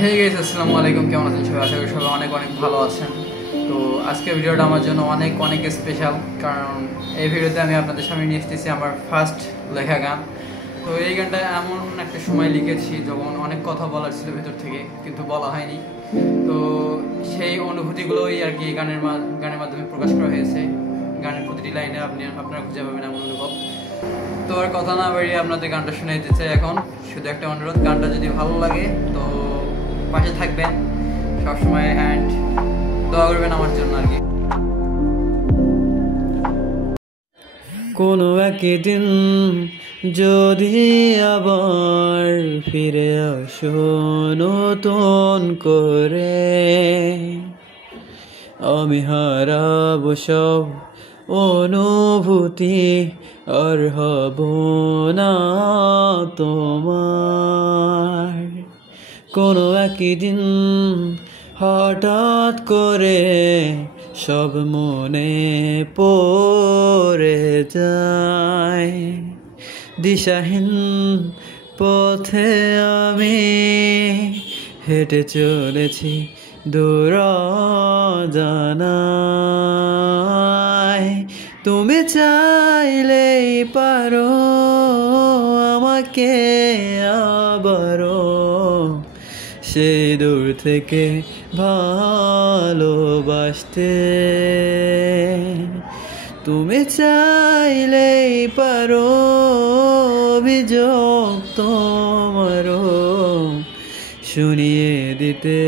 Hey guys, আসসালামু আলাইকুম। কেমন আছেন সবাই? আশা করি সবাই অনেক অনেক ভালো আছেন। তো আজকের ভিডিওটা আমার জন্য অনেক অনেক স্পেশাল, কারণ এই ভিডিওতে আমি আপনাদের সামনে নিয়ে এসেছি আমার ফার্স্ট লেখা গান। তো এই গানটা এমন একটা সময় লিখেছি যখন অনেক কথা বলার ছিল ভেতর থেকে, কিন্তু বলা হয়নি। তো সেই অনুভূতিগুলোই আর কি গানের মাধ্যমে প্রকাশ করা হয়েছে। গানের প্রতিটি লাইনে আপনারা খুঁজে পাবেন এমন অনুভব। তো আর কথা না বাড়িয়ে আপনাদের গানটা শুনে দিতে চাই এখন। শুধু একটা অনুরোধ, গানটা যদি ভালো লাগে তো পাশে থাকবেন সবসময়, অ্যান্ড দোয়া করবেন আমার জন্য আর কি। কোনো একদিন যদি আবার ফিরে আসো নতুন করে, আমি হারাবো সব অনুভূতি, আর হব না তোমার। কোনো একদিন হঠাৎ করে সব মনে পড়ে যায়, দিশাহীন পথে আমি হেঁটে চলেছি দূর অজানায়। তুমি চাইলেই পারো আমাকে আবারও সেই দূর থেকে ভালোবাসতে। তুমি চাইলেই পারো অভিযোগ তোমারও শুনিয়ে দিতে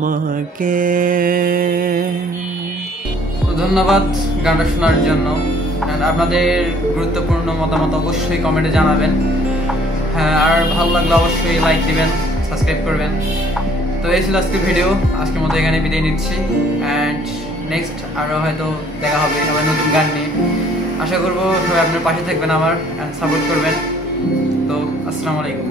আমাকে। ধন্যবাদ গানটা শোনার জন্য। আপনাদের গুরুত্বপূর্ণ মতামত অবশ্যই কমেন্টে জানাবেন। হ্যাঁ, আর ভালো লাগলে অবশ্যই লাইক দিবেন, সাবস্ক্রাইব করবেন। তো এই ছিল আজকের ভিডিও। আজকের মতো এখানে বিদায় নিচ্ছি, অ্যান্ড নেক্সট আরও হয়তো দেখা হবে আবার নতুন গান নিয়ে। আশা করবো সবাই আপনার পাশে থাকবেন আমার, অ্যান্ড সাপোর্ট করবেন। তো আসসালামু আলাইকুম।